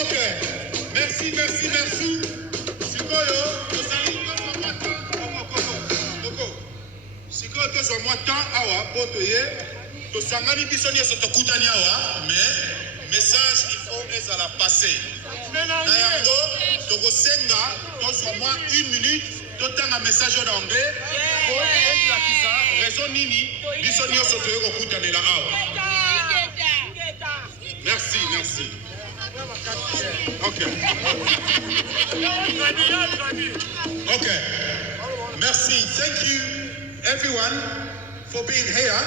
Ok, merci. Sikoyo, Sikoyo tozwa mwa temps awa po toye tosangani biso nyonso tokutani awa mais message il faut ezala passé na yango tokosenga tozwa mwa 1 minute totanga message en anglais po ezalakisa raison nini biso nyonso toye kokutanela awa. Merci. Okay. Merci. Thank you, everyone, for being here.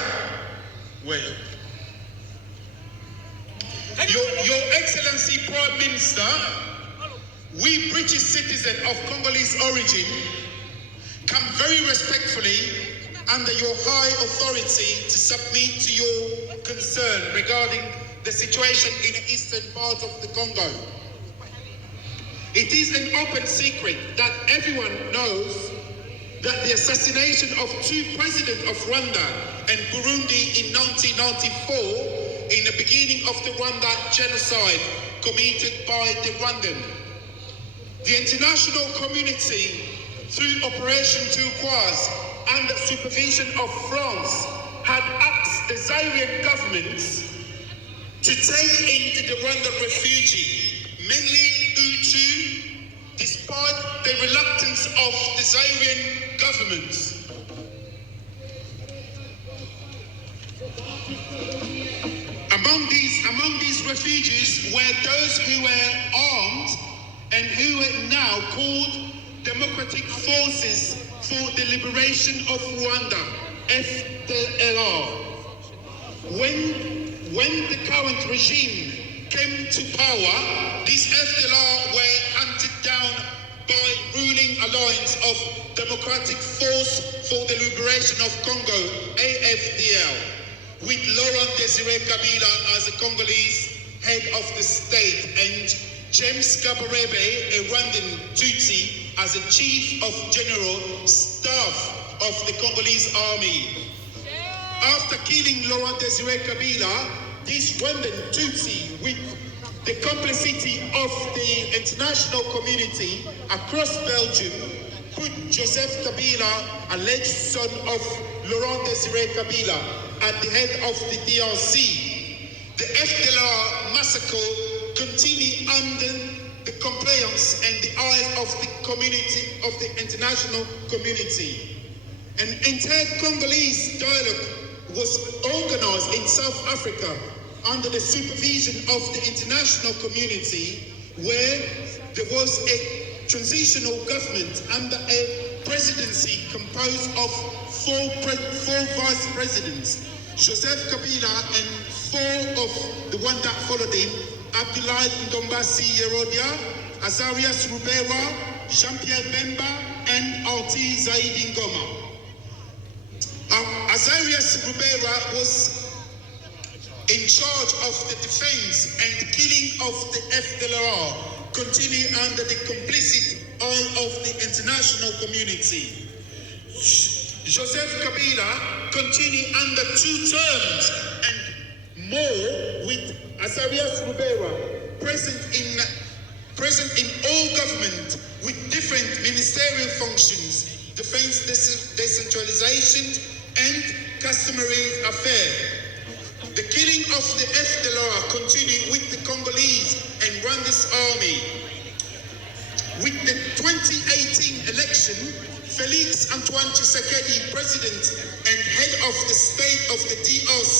Well, Your Excellency Prime Minister, we British citizens of Congolese origin come very respectfully under your high authority to submit to your concern regarding the situation in the eastern part of the Congo. It is an open secret that everyone knows that the assassination of 2 presidents of Rwanda and Burundi in 1994 in the beginning of the Rwanda genocide committed by the Rwandan. The international community, through Operation Turquoise and the supervision of France, had asked the Zairian governments to take into the Rwandan refugee, mainly Hutu, despite the reluctance of the Zairian government. Among these refugees were those who were armed and who were now called Democratic Forces for the Liberation of Rwanda, FDLR. When the current regime came to power, these FDLR were hunted down by ruling alliance of Democratic Force for the Liberation of Congo, AFDL, with Laurent Désiré Kabila as the Congolese head of the state and James Kabarebe, a Rwandan Tutsi, as the chief of general staff of the Congolese army. After killing Laurent Désiré Kabila, this Rwandan Tutsi, with the complicity of the international community across Belgium, put Joseph Kabila, alleged son of Laurent Désiré Kabila, at the head of the DRC. The FDLR massacre continued under the compliance and the eye of the community, of the international community. An entire Congolese dialogue was organized in South Africa under the supervision of the international community, where there was a transitional government under a presidency composed of four vice presidents, Joseph Kabila and 4 of the one that followed him, Abdoulaye Ndombasi Yerodia, Azarias Rubera, Jean-Pierre Bemba, and Alti Zaidi Ngoma. Azarias Rubera was in charge of the defense and killing of the FDLR, continue under the complicit eye of the international community. Joseph Kabila continued under 2 terms and more, with Azarias Rubera present in all government with different ministerial functions, defense decentralization and customary affairs. The killing of the FDLR continued with the Congolese and Rwanda's army. With the 2018 election, Felix Antoine Tshisekedi, president and head of the state of the DRC,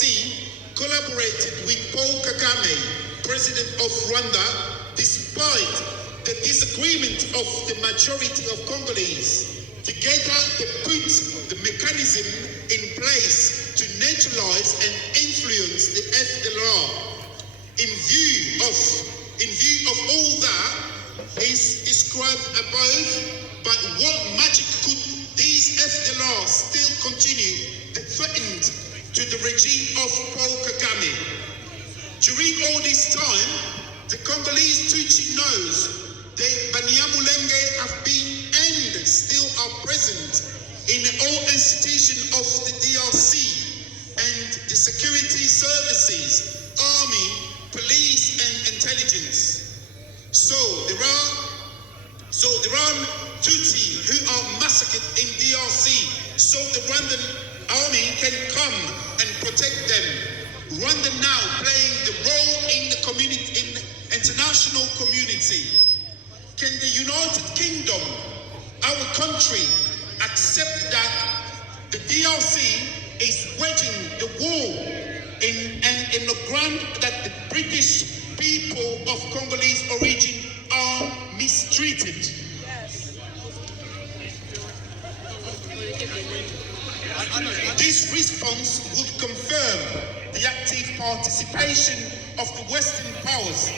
collaborated with Paul Kagame, president of Rwanda, despite the disagreement of the majority of Congolese. Together, they put the mechanism in place to neutralize and influence the FDLR. In view of all that is described above, but what magic could these FDLR still continue to threaten to the regime of Paul Kagame? During all this time, the Congolese Tutsi knows the Banyamulenge have been and still are present in all institutions of the DRC and the security services, army, police and intelligence. So there are Tutsi who are massacred in DRC, so the Rwandan army can come and protect them. Rwanda now playing the role in the community, in the international community. Can the United Kingdom, our country, accept that the DRC is waging the war in the ground that the British people of Congolese origin are mistreated? Yes. This response would confirm the active participation of the Western powers,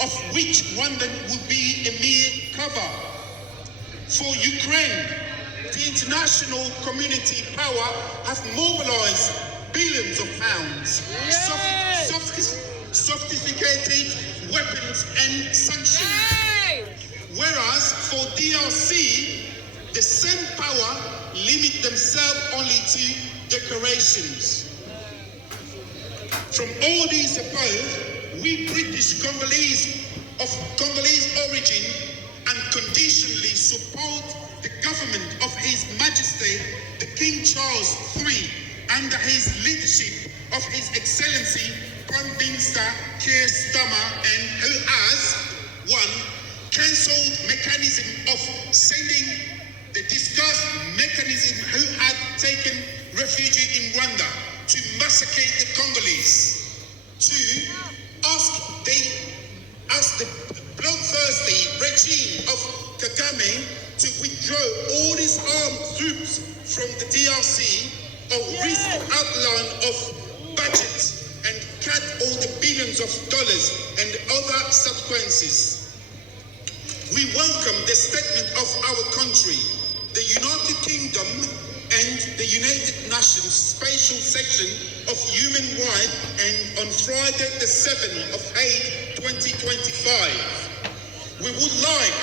of which Rwanda would be a mere cover. For Ukraine, the international community power have mobilized billions of pounds, sophisticated weapons and sanctions. Whereas for DRC, the same power limit themselves only to declarations. From all these above, we British Congolese of Congolese origin unconditionally support the government of His Majesty, the King Charles III, under his leadership of His Excellency Prime Minister Keir Starmer, and who has, one, cancelled mechanism of sending the discussed mechanism who had taken refuge in Rwanda to massacre the Congolese. Two, ask the bloodthirsty regime of Kagame to withdraw all his armed troops from the DRC or risk outline of budget and cut all the billions of dollars and other consequences. We welcome the statement of our country, the United Kingdom and the United Nations Special Section of Human Rights, and on Friday the 7th of 8, 2025. We would like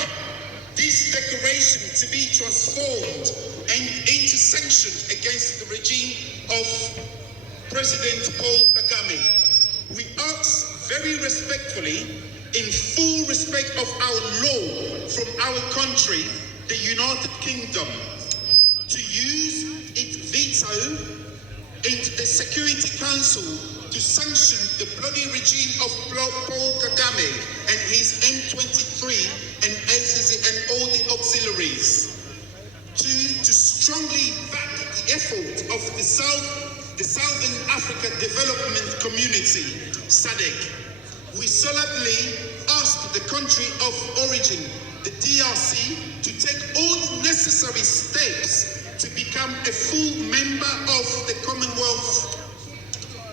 this declaration to be transformed and into sanctions against the regime of President Paul Kagame. We ask very respectfully, in full respect of our law from our country, the United Kingdom, to use its veto into the Security Council to sanction the bloody regime of Paul Kagame and his M23 and all the auxiliaries. To strongly back the effort of the Southern Africa Development Community, SADC. We solemnly ask the country of origin, the DRC, to take all the necessary steps to become a full member of the Commonwealth.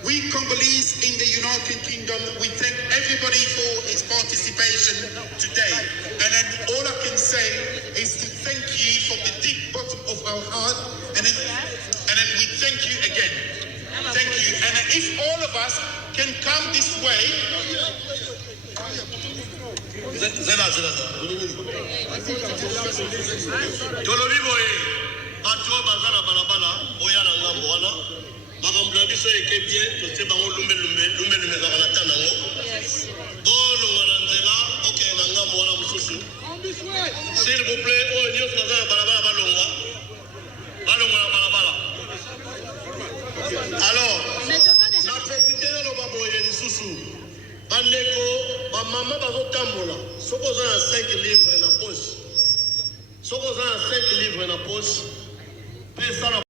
We Congolese in the United Kingdom, we thank everybody for his participation today. And then all I can say is to thank you from the deep bottom of our heart. And then we thank you again. Thank you. And if all of us can come this way. S'il vous plaît, alors, na profite na lo baboye lisusu. Bandeko, ba mama bazotambola. Soko za 5 livres na poche. Soko za 5 livres na poche. Pesa